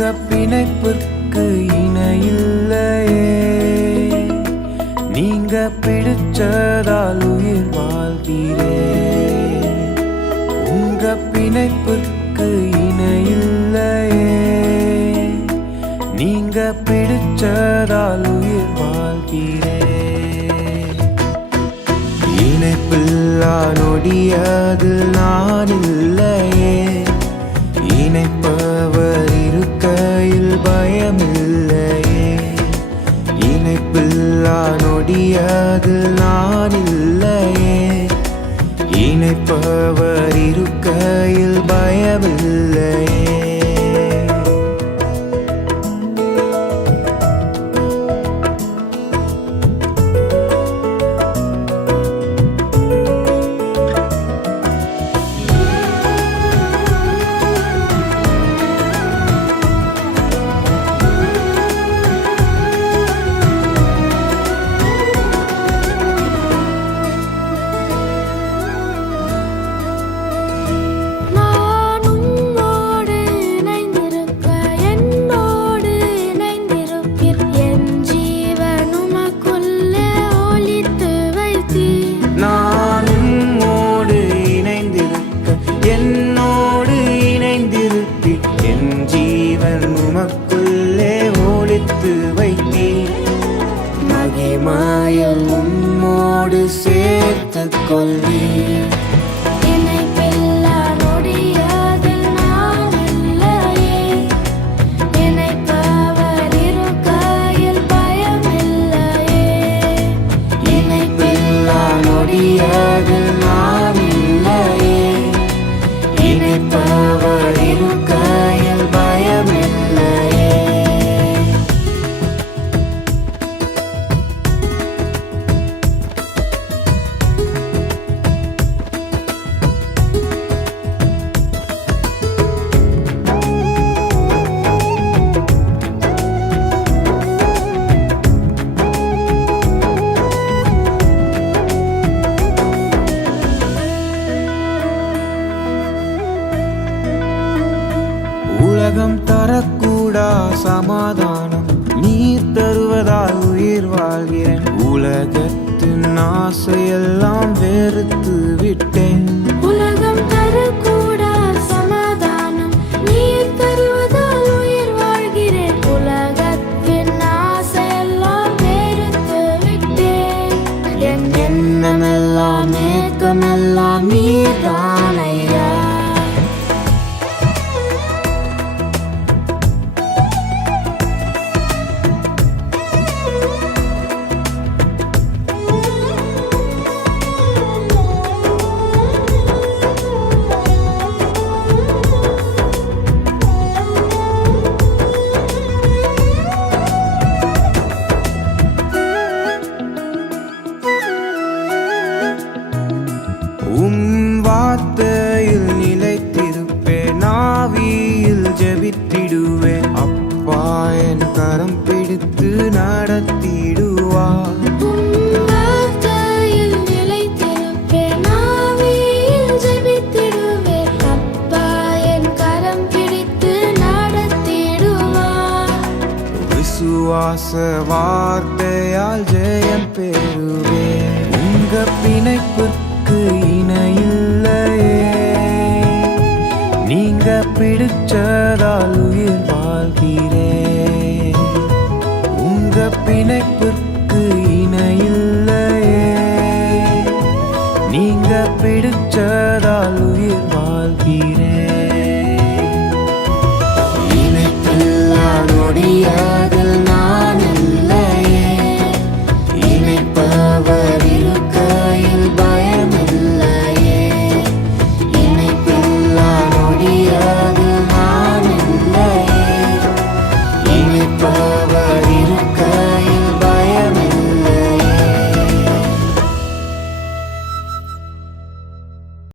உங்க பிணைப்பிற்கு இணையில்லையே. நீங்க பிடிச்சதால் உயிர் வாழ்கிறேன். உங்க பிணைப்பிற்கு இணையில்லையே. நீங்க பிடிச்சதால் உயிர் வாழ்கிறேன். இணைப்பில்லா நொடியதில் நான் இல்லையே. இணைப்பவர் இருக்கையில் பயமில்லையே. இணைப்பில்லா நொடியதில் நான் இல்லையே. இணைப்பவர் இருக்கையில் பயமில்லையே. என்னோடு இணைந்திருப்பி என் ஜீவன் உமக்குள்ளே ஒளித்து வைத்தீர். மகிமாயில் உம்மோடு சேர்த்து கொள்வீர். இணைப்பவர் இருக்கையில் பயமில்லையே. உலகம் தரக்கூடா சமாதானம் நீர் தருவதால் உயிர் வாழ்கிறேன். உலகத்தின் ஆசையெல்லாம் வெறுத்து விட்டேன். உலகம் தரக்கூடா சமாதானம் நீர் தருவதால் உயிர் வாழ்கிறேன். உலகத்தின் ஆசையெல்லாம் வெறுத்து விட்டேன். என் எண்ணமெல்லாம் ஏக்கமெல்லாம் நீர்தானையா. வார்த்தையில் நிலைத்திருப்பேன். ஆவியில் ஜெபித்திடுவேன். அப்பா என் கரம் பிடித்து நடத்திடுவார். வார்த்தையில் நிலைத்திருப்பேன். ஆவியில் ஜெபித்திடுவேன். அப்பா என் கரம் பிடித்து நடத்திடுவார். விசுவாச வார்த்தையால் ஜெயம் பெறுவேன். உங்க பிணைப்பிற்கு இணையில்லையே. நீங்க பிடிச்சதால் உயிர் வாழ்கிறேன். உங்க பிணைப்பு